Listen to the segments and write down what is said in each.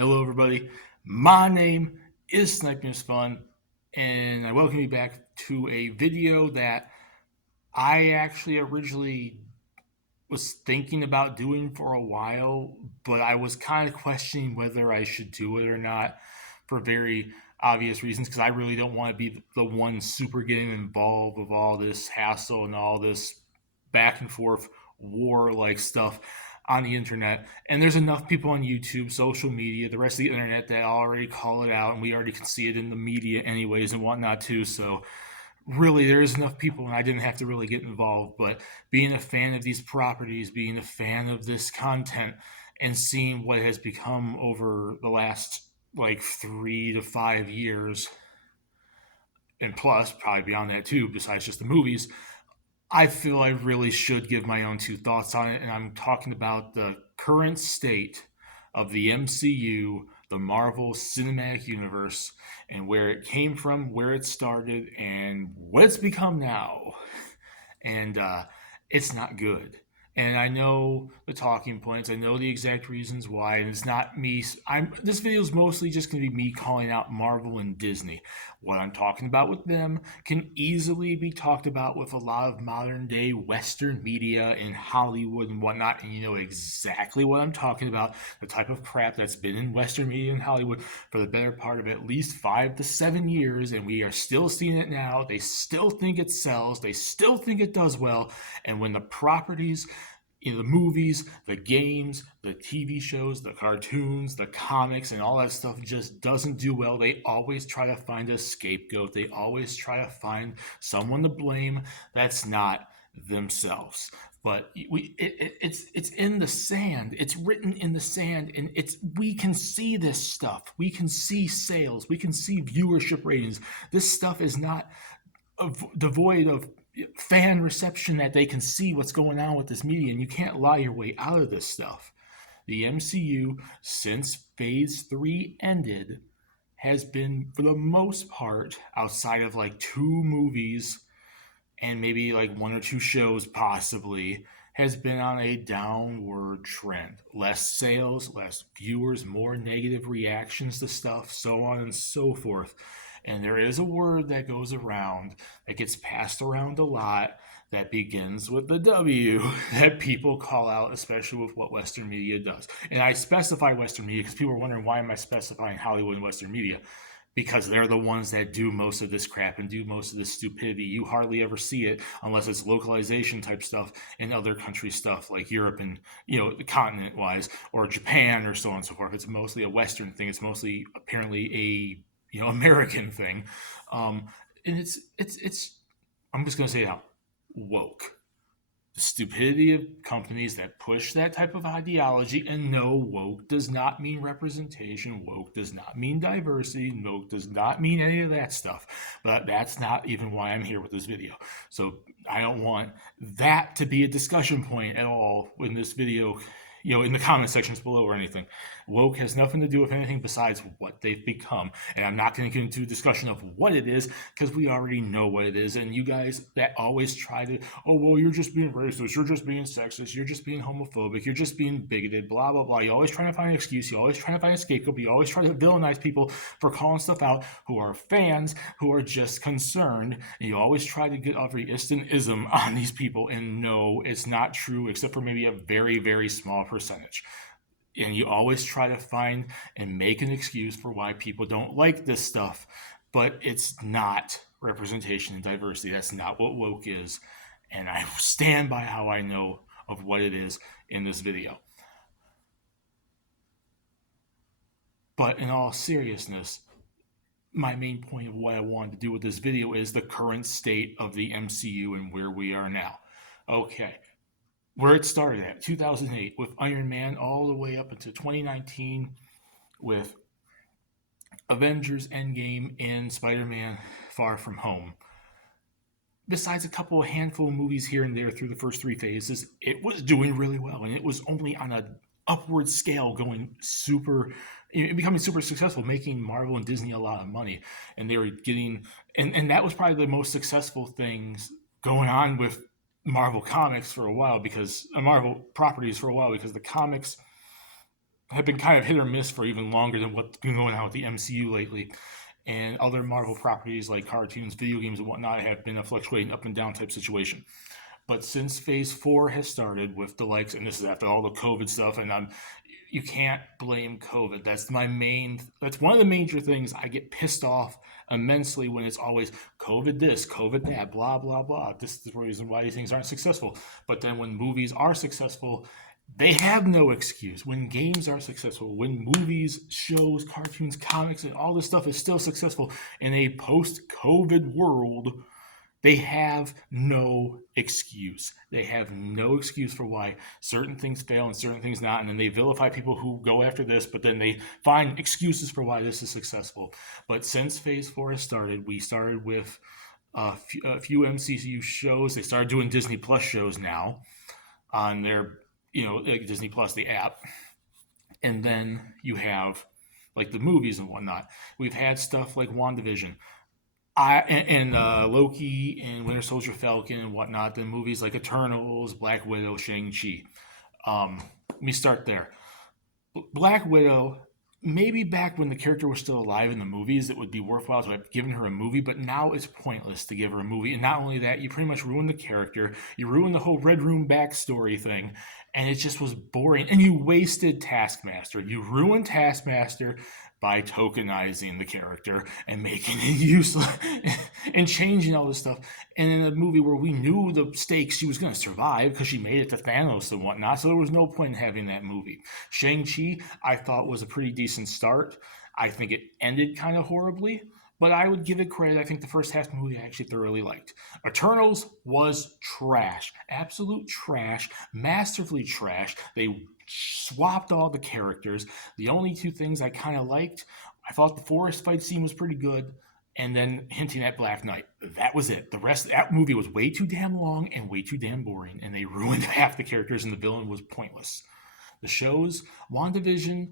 Hello, everybody. My name is Sniping is Fun, and I welcome you back to a video that I actually originally was thinking about doing for a while, but I was kind of questioning whether I should do it or not for very obvious reasons because I really don't want to be the one super getting involved with all this hassle and all this back and forth war like stuff on the internet. And there's enough people on YouTube, social media, the rest of the internet that already call it out, and we already can see it in the media, anyways, and whatnot, too. So, really, there's enough people, and I didn't have to really get involved. But being a fan of these properties, being a fan of this content, and seeing what it has become over the last like 3 to 5 years, and plus, probably beyond that too, besides just the movies, I feel I really should give my own two thoughts on it, and I'm talking about the current state of the MCU, the Marvel Cinematic Universe, and where it came from, where it started, and what it's become now. And it's not good. And I know the talking points. I know the exact reasons why, and it's not me. This video is mostly just going to be me calling out Marvel and Disney. What I'm talking about with them can easily be talked about with a lot of modern day Western media in Hollywood and whatnot. And you know exactly what I'm talking about. The type of crap that's been in Western media in Hollywood for the better part of at least 5 to 7 years, and we are still seeing it now. They still think it sells. They still think it does well. And when the properties, the movies, the games, the TV shows, the cartoons, the comics, and all that stuff just doesn't do well, they always try to find a scapegoat. They always try to find someone to blame that's not themselves. But it's in the sand. It's written in the sand, and we can see this stuff. We can see sales. We can see viewership ratings. This stuff is not devoid of fan reception, that they can see what's going on with this media, and you can't lie your way out of this stuff. The MCU, since Phase 3 ended, has been, for the most part, outside of like 2 movies and maybe like 1 or 2 shows possibly, has been on a downward trend. Less sales, less viewers, more negative reactions to stuff, so on and so forth. And there is a word that goes around, that gets passed around a lot, that begins with the W, that people call out, especially with what Western media does. And I specify Western media because people are wondering, why am I specifying Hollywood and Western media? Because they're the ones that do most of this crap and do most of this stupidity. You hardly ever see it unless it's localization type stuff in other country stuff like Europe and, continent wise, or Japan or so on and so forth. It's mostly a Western thing. It's mostly apparently a American thing. And it's I'm just gonna say it out, woke. The stupidity of companies that push that type of ideology. And no, woke does not mean representation. Woke does not mean diversity. Woke does not mean any of that stuff. But that's not even why I'm here with this video. So I don't want that to be a discussion point at all in this video, in the comment sections below or anything. Woke has nothing to do with anything besides what they've become. And I'm not going to get into a discussion of what it is, because we already know what it is. And you guys that always try to, oh, well, you're just being racist, you're just being sexist, you're just being homophobic, you're just being bigoted, blah, blah, blah. You're always trying to find an excuse. You're always trying to find a scapegoat. You always try to villainize people for calling stuff out who are fans, who are just concerned. And you always try to get every ism on these people. And no, it's not true, except for maybe a very, very small percentage. And you always try to find and make an excuse for why people don't like this stuff, but it's not representation and diversity. That's not what woke is, and I stand by how I know of what it is in this video. But in all seriousness, my main point of what I wanted to do with this video is the current state of the MCU and where we are now. Okay, where it started at 2008 with Iron Man, all the way up into 2019 with Avengers Endgame and Spider-Man Far From Home. Besides a handful of movies here and there through the first 3 phases, it was doing really well, and it was only on an upward scale, becoming super successful, making Marvel and Disney a lot of money. And they were getting, and that was probably the most successful things going on with Marvel comics for a while, because Marvel properties for a while, because the comics have been kind of hit or miss for even longer than what's been going on with the MCU lately. And other Marvel properties like cartoons, video games, and whatnot have been a fluctuating up and down type situation. But since Phase 4 has started with the likes, and this is after all the COVID stuff, and you can't blame COVID. That's one of the major things I get pissed off immensely when it's always COVID this, COVID that, blah, blah, blah. This is the reason why these things aren't successful. But then when movies are successful, they have no excuse. When games are successful, when movies, shows, cartoons, comics, and all this stuff is still successful in a post-COVID world, they have no excuse. They have no excuse for why certain things fail and certain things not. And then they vilify people who go after this, but then they find excuses for why this is successful. But since Phase 4 has started, we started with a few MCU shows. They started doing Disney Plus shows now on their, like Disney Plus, the app. And then you have like the movies and whatnot. We've had stuff like WandaVision. Loki and Winter Soldier, Falcon and whatnot. The movies like Eternals, Black Widow, Shang-Chi. Let me start there. Black Widow, maybe back when the character was still alive in the movies, it would be worthwhile to have given her a movie, but now it's pointless to give her a movie. And not only that, you pretty much ruined the character. You ruined the whole Red Room backstory thing, and it just was boring. And you wasted Taskmaster. You ruined Taskmaster by tokenizing the character and making it useless and changing all this stuff. And in a movie where we knew the stakes, she was going to survive because she made it to Thanos and whatnot, so there was no point in having that movie. Shang-Chi, I thought, was a pretty decent start. I think it ended kind of horribly, but I would give it credit. I think the first half of the movie I actually thoroughly liked. Eternals was trash. Absolute trash. Masterfully trash. They swapped all the characters. The only two things I kind of liked, I thought the forest fight scene was pretty good, and then hinting at Black Knight. That was it. The rest of that movie was way too damn long and way too damn boring, and they ruined half the characters, and the villain was pointless. The shows, WandaVision,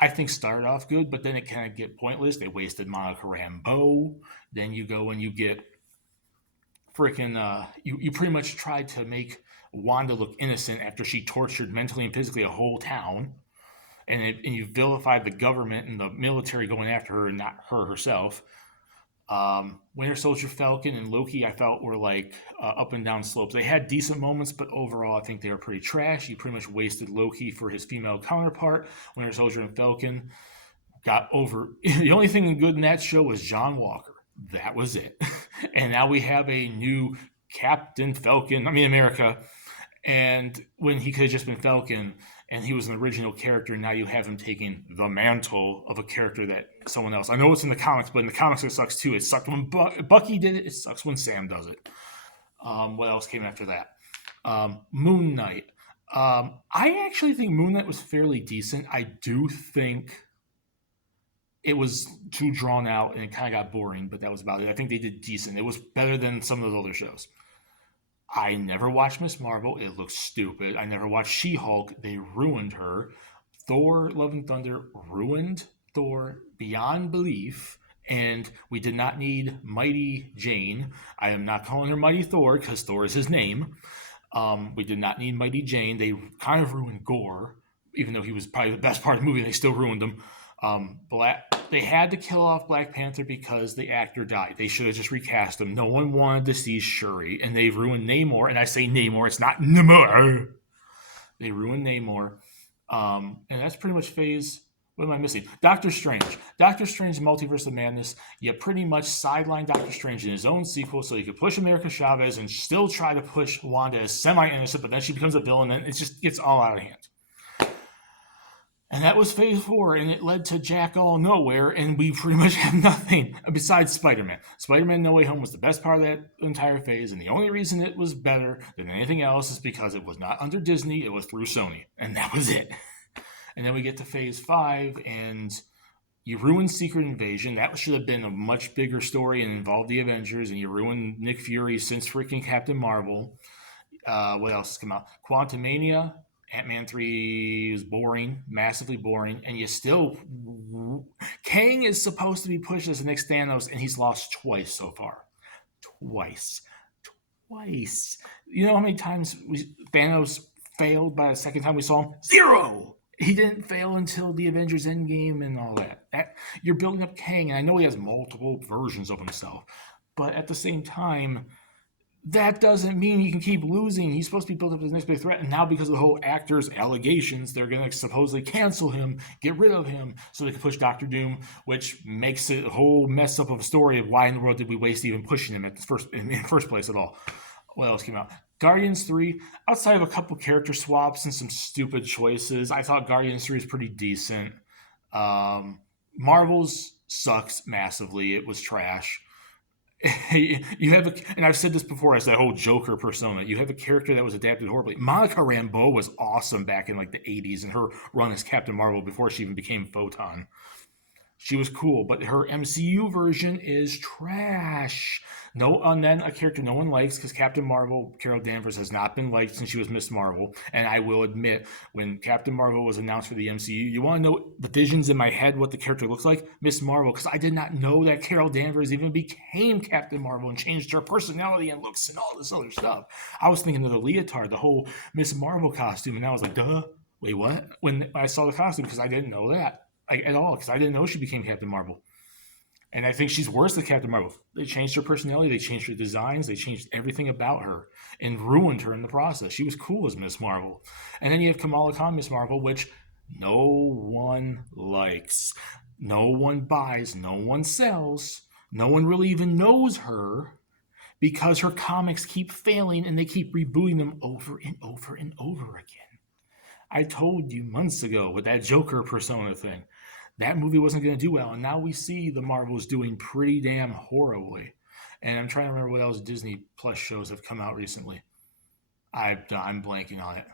I think started off good, but then it kind of get pointless. They wasted Monica Rambeau. Then you go and you get freaking you pretty much tried to make Wanda look innocent after she tortured mentally and physically a whole town, and you vilified the government and the military going after her and not her herself. Winter Soldier, Falcon, and Loki, I felt were like up and down slopes. They had decent moments, but overall, I think they were pretty trash. You pretty much wasted Loki for his female counterpart. Winter Soldier and Falcon got over. The only thing good in that show was John Walker. That was it. And now we have a new Captain Falcon. I mean, America. And when he could have just been Falcon and he was an original character, now you have him taking the mantle of a character that someone else. I know it's in the comics, but in the comics it sucks too. It sucked when Bucky did it. It sucks when Sam does it. What else came after that? Moon Knight. I actually think Moon Knight was fairly decent. I do think it was too drawn out and it kind of got boring, but that was about it. I think they did decent. It was better than some of those other shows. I never watched Miss Marvel. It looks stupid. I never watched She-Hulk. They ruined her. Thor, Love and Thunder ruined Thor beyond belief. And we did not need Mighty Jane. I am not calling her Mighty Thor because Thor is his name. We did not need Mighty Jane. They kind of ruined Gore, even though he was probably the best part of the movie. They still ruined him. They had to kill off Black Panther because the actor died. They should have just recast him. No one wanted to see Shuri, and they ruined Namor. And I say Namor, it's not Namor. They ruined Namor, and that's pretty much phase. What am I missing? Doctor Strange. Doctor Strange Multiverse of Madness. You pretty much sidelined Doctor Strange in his own sequel so you could push America Chavez and still try to push Wanda as semi-innocent, but then she becomes a villain, and it just gets all out of hand. And that was phase 4, and it led to Jack All Nowhere, and we pretty much have nothing besides Spider-Man. Spider-Man No Way Home was the best part of that entire phase, and the only reason it was better than anything else is because it was not under Disney, it was through Sony, and that was it. And then we get to phase 5, and you ruined Secret Invasion. That should have been a much bigger story and involved the Avengers, and you ruined Nick Fury since freaking Captain Marvel. What else has come out? Quantumania. Ant-Man 3 is boring, massively boring, and you still... Kang is supposed to be pushed as the next Thanos, and he's lost twice so far. Twice. You know how many times Thanos failed by the second time we saw him? 0! he didn't fail until the Avengers Endgame and all that. You're building up Kang, and I know he has multiple versions of himself, but at the same time, that doesn't mean he can keep losing. He's supposed to be built up as the next big threat, and now because of the whole actor's allegations, they're going to supposedly cancel him, get rid of him, so they can push Doctor Doom, which makes it a whole mess up of a story of why in the world did we waste even pushing him at in the first place at all. What else came out? Guardians 3, outside of a couple character swaps and some stupid choices, I thought Guardians 3 was pretty decent. Marvel's sucks massively. It was trash. You have and I've said this before as that whole Joker persona. You have a character that was adapted horribly. Monica Rambeau was awesome back in like the 80s and her run as Captain Marvel before she even became Photon. She was cool, but her MCU version is trash. No, and then a character no one likes because Captain Marvel, Carol Danvers, has not been liked since she was Miss Marvel. And I will admit, when Captain Marvel was announced for the MCU, you want to know the visions in my head, what the character looks like? Miss Marvel, because I did not know that Carol Danvers even became Captain Marvel and changed her personality and looks and all this other stuff. I was thinking of the leotard, the whole Miss Marvel costume, and I was like, duh, wait, what? When I saw the costume, because I didn't know that. Like, at all, because I didn't know she became Captain Marvel. And I think she's worse than Captain Marvel. They changed her personality, they changed her designs, they changed everything about her and ruined her in the process. She was cool as Miss Marvel. And then you have Kamala Khan, Miss Marvel, which no one likes. No one buys, no one sells, no one really even knows her because her comics keep failing and they keep rebooting them over and over and over again. I told you months ago with that Joker persona thing, that movie wasn't going to do well, and now we see the Marvels doing pretty damn horribly. And I'm trying to remember what else Disney Plus shows have come out recently. I'm blanking on it.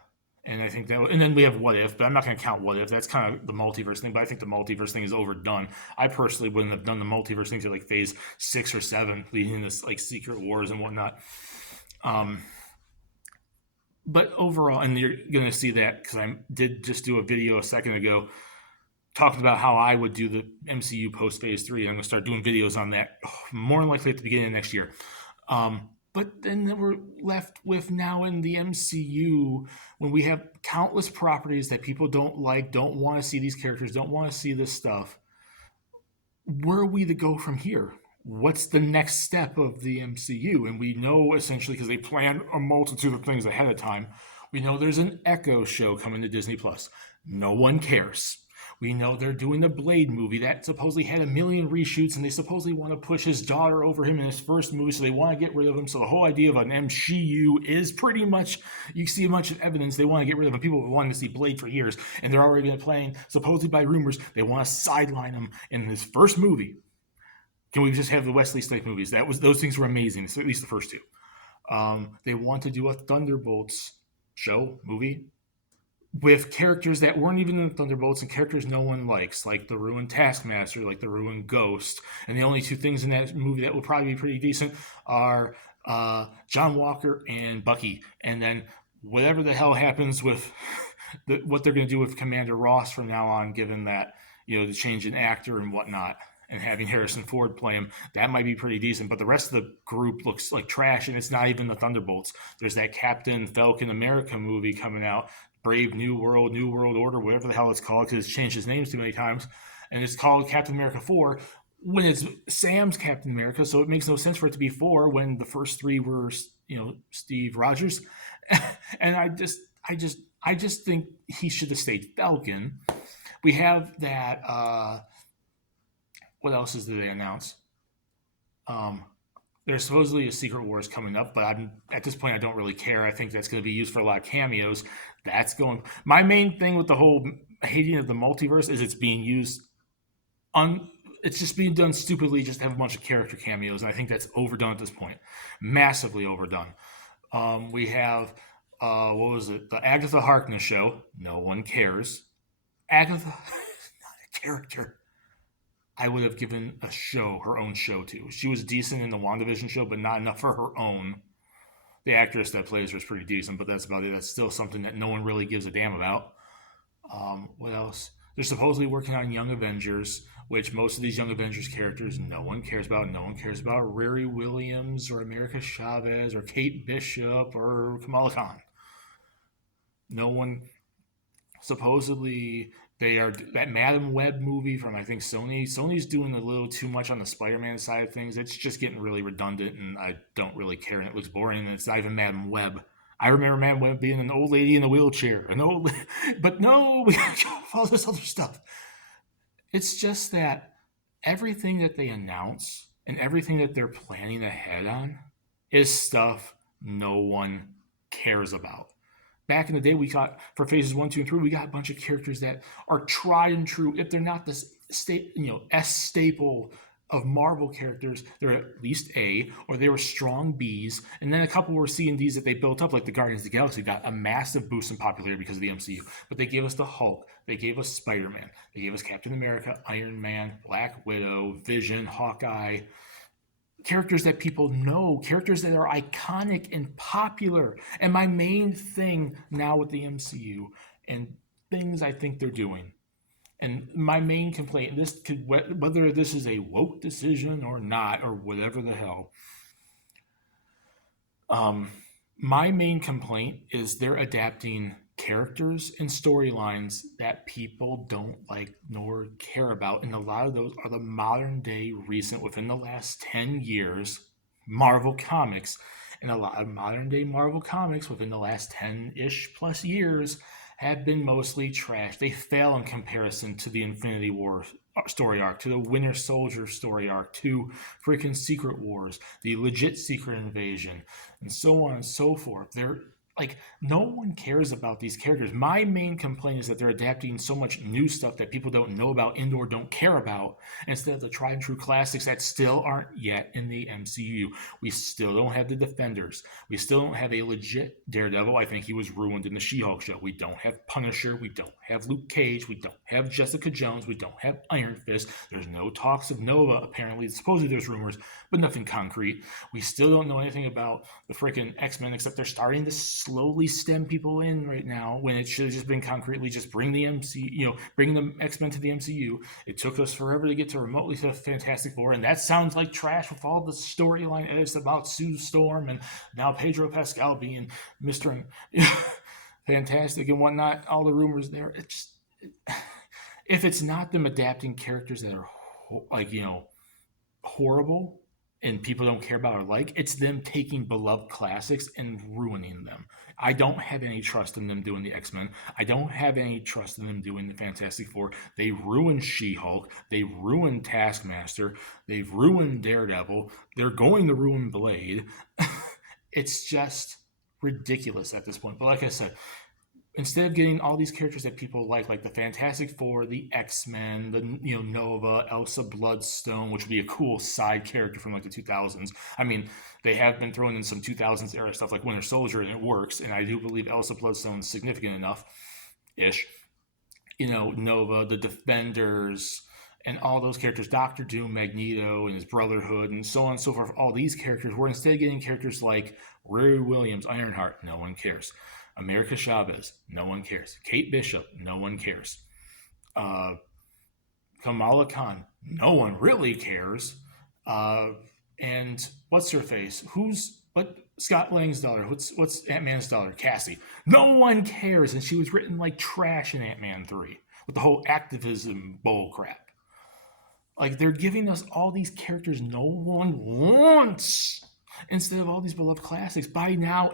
And I think that, and then we have What If, but I'm not going to count What If. That's kind of the multiverse thing, but I think the multiverse thing is overdone. I personally wouldn't have done the multiverse thing to like phase 6 or 7, leading to like Secret Wars and whatnot. But overall, and you're going to see that because I did just do a video a second ago talking about how I would do the MCU post phase 3. I'm going to start doing videos on that more than likely at the beginning of next year. But then we're left with now in the MCU when we have countless properties that people don't like, don't want to see these characters, don't want to see this stuff. Where are we to go from here? What's the next step of the MCU? And we know essentially because they planned a multitude of things ahead of time. We know there's an Echo show coming to Disney Plus. No one cares. We know they're doing the Blade movie that supposedly had a million reshoots, and they supposedly want to push his daughter over him in his first movie, so they want to get rid of him. So the whole idea of an MCU is pretty much, you see a bunch of evidence they want to get rid of him. People have wanted to see Blade for years, and they're already been playing, supposedly by rumors, they want to sideline him in his first movie. Can we just have the Wesley Snipes movies? Those things were amazing, at least the first two. They want to do a Thunderbolts show, movie, with characters that weren't even in the Thunderbolts and characters no one likes, like the ruined Taskmaster, like the ruined Ghost. And the only two things in that movie that will probably be pretty decent are John Walker and Bucky. And then whatever the hell happens with what they're going to do with Commander Ross from now on, given that, the change in actor and whatnot, and having Harrison Ford play him, that might be pretty decent. But the rest of the group looks like trash, and it's not even the Thunderbolts. There's that Captain Falcon America movie coming out, Brave New World Order, whatever the hell it's called, because it's changed its names too many times. And it's called Captain America 4 when it's Sam's Captain America, so it makes no sense for it to be 4 when the first 3 were, Steve Rogers. And I just think he should have stayed Falcon. We have that, what else did they announce? There's supposedly a Secret Wars coming up, but at this point I don't really care. I think that's going to be used for a lot of cameos. That's going. My main thing with the whole hating of the multiverse is it's being used it's just being done stupidly, just to have a bunch of character cameos, and I think that's overdone at this point, massively overdone. We have what was it? The Agatha Harkness show. No one cares. Agatha, not a character. I would have given her own show to. She was decent in the WandaVision show, but not enough for her own. The actress that plays her is pretty decent, but that's about it. That's still something that no one really gives a damn about. What else? They're supposedly working on Young Avengers, which most of these Young Avengers characters no one cares about. No one cares about Riri Williams or America Chavez or Kate Bishop or Kamala Khan. No one. supposedly they are that Madam Web movie from, I think, Sony. Sony's doing a little too much on the Spider-Man side of things. It's just getting really redundant, and I don't really care. And it looks boring, and it's not even Madam Web. I remember Madam Web being an old lady in a wheelchair, but no, we got all this other stuff. It's just that everything that they announce and everything that they're planning ahead on is stuff no one cares about. Back in the day, we got for phases 1, 2, and 3, we got a bunch of characters that are tried and true. If they're not the S staple of Marvel characters, they're at least A, or they were strong Bs, and then a couple were C and Ds that they built up, like the Guardians of the Galaxy got a massive boost in popularity because of the MCU. But they gave us the Hulk, they gave us Spider-Man, they gave us Captain America, Iron Man, Black Widow, Vision, Hawkeye, characters that people know, characters that are iconic and popular. And my main thing now with the MCU and things I think they're doing, and my main complaint, and this could, whether this is a woke decision or not, or whatever the hell, my main complaint is they're adapting characters and storylines that people don't like nor care about. And a lot of those are the modern day, recent, within the last 10 years, Marvel comics. And a lot of modern day Marvel comics within the last 10 ish plus years have been mostly trash. They fail in comparison to the Infinity War story arc, to the Winter Soldier story arc, to freaking Secret Wars, the legit Secret Invasion, and so on and so forth. They're like, no one cares about these characters. My main complaint is that they're adapting so much new stuff that people don't know about and or don't care about, instead of the tried and true classics that still aren't yet in the MCU. We still don't have the Defenders. We still don't have a legit Daredevil. I think he was ruined in the She-Hulk show. We don't have Punisher. We don't have Luke Cage. We don't have Jessica Jones. We don't have Iron Fist. There's no talks of Nova, apparently. Supposedly there's rumors, but nothing concrete. We still don't know anything about the freaking X-Men, except they're starting to slowly stem people in right now, when it should have just been concretely just bring the bring the X-Men to the MCU. It took us forever to get to remotely to Fantastic Four, and that sounds like trash with all the storyline edits about Sue Storm and now Pedro Pascal being Mr. Fantastic and whatnot. All the rumors there. If it's not them adapting characters that are horrible and people don't care about or like, it's them taking beloved classics and ruining them. I don't have any trust in them doing the X-Men. I don't have any trust in them doing the Fantastic Four. They ruined She-Hulk. They ruined Taskmaster. They've ruined Daredevil. They're going to ruin Blade. It's just ridiculous at this point. But like I said, instead of getting all these characters that people like the Fantastic Four, the X-Men, the Nova, Elsa Bloodstone, which would be a cool side character from like the 2000s. I mean, they have been throwing in some 2000s era stuff like Winter Soldier, and it works. And I do believe Elsa Bloodstone is significant enough, ish. Nova, the Defenders, and all those characters, Doctor Doom, Magneto, and his Brotherhood, and so on and so forth. All these characters, we're instead getting characters like Riri Williams, Ironheart. No one cares. America Chavez, no one cares. Kate Bishop, no one cares. Kamala Khan, no one really cares. And what's her face? Scott Lang's daughter? What's Ant-Man's daughter? Cassie. No one cares, and she was written like trash in Ant-Man 3 with the whole activism bull crap. Like, they're giving us all these characters no one wants, instead of all these beloved classics. By now,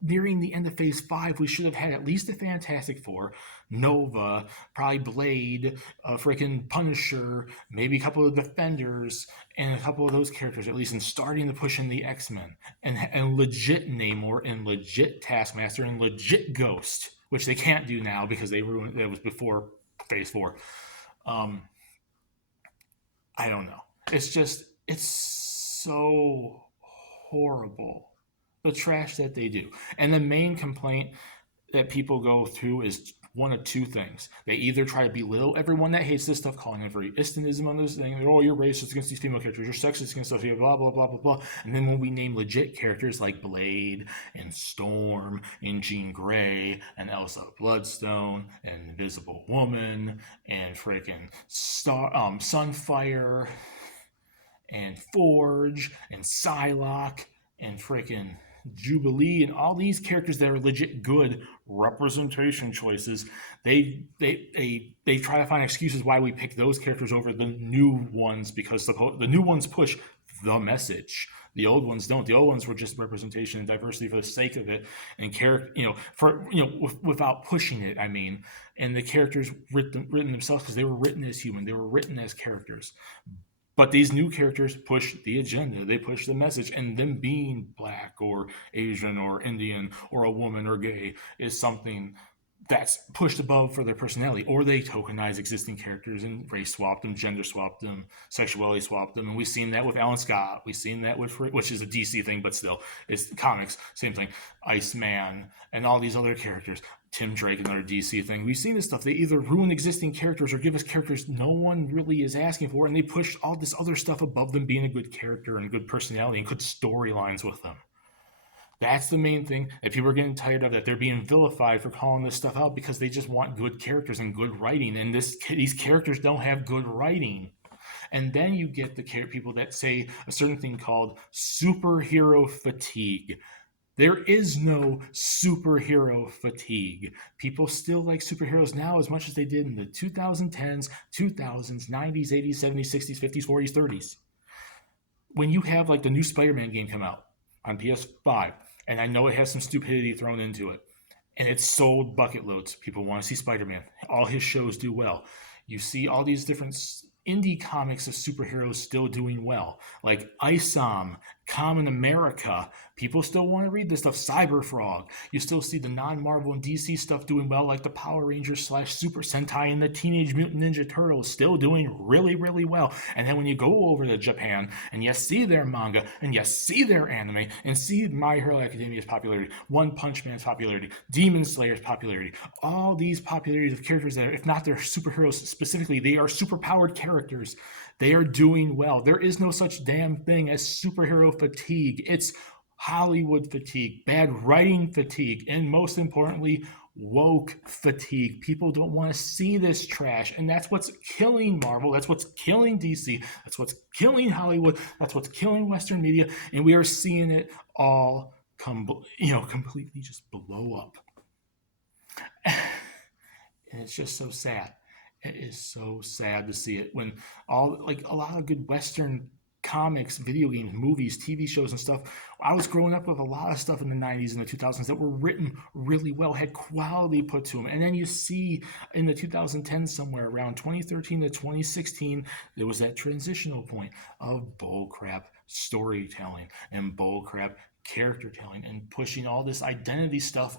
nearing the end of Phase 5, we should have had at least a Fantastic Four, Nova, probably Blade, freaking Punisher, maybe a couple of Defenders, and a couple of those characters, at least, and starting to push in the X-Men, and legit Namor, and legit Taskmaster, and legit Ghost, which they can't do now because they ruined it. It was before Phase 4. I don't know. It's so horrible, the trash that they do. And the main complaint that people go through is one of two things. They either try to belittle everyone that hates this stuff, calling it very istanism on this thing, oh, you're racist against these female characters, you're sexist against stuff, blah, blah, blah, blah, blah. And then when we name legit characters like Blade and Storm and Jean Grey and Elsa Bloodstone and Invisible Woman and freaking Sunfire and Forge and Psylocke and freaking Jubilee, and all these characters that are legit good representation choices, they try to find excuses why we pick those characters over the new ones, because the new ones push the message. The old ones don't. The old ones were just representation and diversity for the sake of it, and without pushing it. I mean, and the characters written themselves because they were written as human. They were written as characters. But these new characters push the agenda. They push the message, and them being black or Asian or Indian or a woman or gay is something that's pushed above for their personality. Or they tokenize existing characters and race swap them, gender swap them, sexuality swap them. And we've seen that with Alan Scott. We've seen that with, which is a DC thing, but still, it's comics, same thing. Iceman and all these other characters. Tim Drake, another DC thing. We've seen this stuff. They either ruin existing characters or give us characters no one really is asking for, and they push all this other stuff above them being a good character and good personality and good storylines with them. That's the main thing that people are getting tired of, that they're being vilified for calling this stuff out because they just want good characters and good writing, and these characters don't have good writing. And then you get the people that say a certain thing called superhero fatigue. There is no superhero fatigue. People still like superheroes now as much as they did in the 2010s, 2000s, 90s, 80s, 70s, 60s, 50s, 40s, 30s. When you have like the new Spider-Man game come out on PS5, and I know it has some stupidity thrown into it, and it's sold bucket loads. People want to see Spider-Man. All his shows do well. You see all these different indie comics of superheroes still doing well, like ISOM, Common America. People still want to read this stuff. Cyberfrog. You still see the non-Marvel and DC stuff doing well, like the Power Rangers / Super Sentai and the Teenage Mutant Ninja Turtles still doing really, really well. And then when you go over to Japan and you see their manga and you see their anime and see My Hero Academia's popularity, One Punch Man's popularity, Demon Slayer's popularity, all these popularities of characters that, if not they're superheroes specifically, they are superpowered characters. They are doing well. There is no such damn thing as superhero fatigue. It's Hollywood fatigue, bad writing fatigue, and most importantly, woke fatigue. People don't want to see this trash, and that's what's killing Marvel. That's what's killing DC. That's what's killing Hollywood. That's what's killing Western media, and we are seeing it all completely just blow up. And it's just so sad. It is so sad to see it when a lot of good Western comics, video games, movies, TV shows, and stuff. I was growing up with a lot of stuff in the 90s and the 2000s that were written really well, had quality put to them. And then you see in the 2010s, somewhere around 2013 to 2016, there was that transitional point of bullcrap storytelling and bullcrap character telling and pushing all this identity stuff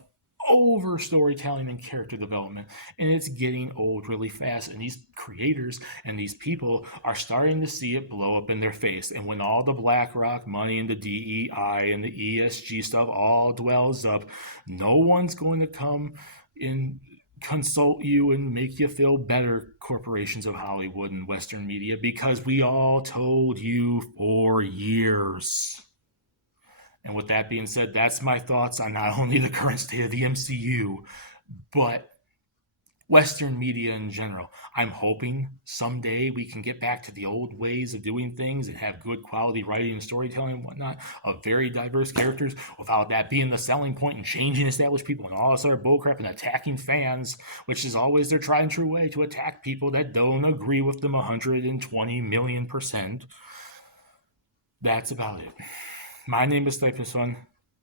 over storytelling and character development, and it's getting old really fast, and these creators and these people are starting to see it blow up in their face. And when all the BlackRock money and the DEI and the ESG stuff all dwells up, no one's going to come and consult you and make you feel better, corporations of Hollywood and Western media, because we all told you for years. And with that being said, that's my thoughts on not only the current state of the MCU, but Western media in general. I'm hoping someday we can get back to the old ways of doing things and have good quality writing and storytelling and whatnot of very diverse characters, without that being the selling point and changing established people and all this other bullcrap and attacking fans, which is always their tried and true way to attack people that don't agree with them 120 million %. That's about it. My name is Stipus Fun.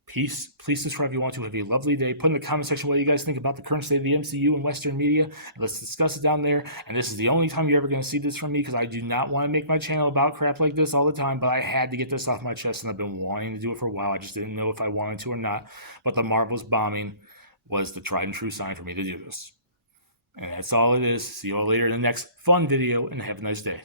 Peace. Please subscribe if you want to. Have a lovely day. Put in the comment section what you guys think about the current state of the MCU and Western media. And let's discuss it down there. And this is the only time you're ever going to see this from me, because I do not want to make my channel about crap like this all the time. But I had to get this off my chest, and I've been wanting to do it for a while. I just didn't know if I wanted to or not. But the Marvel's bombing was the tried and true sign for me to do this. And that's all it is. See you all later in the next fun video, and have a nice day.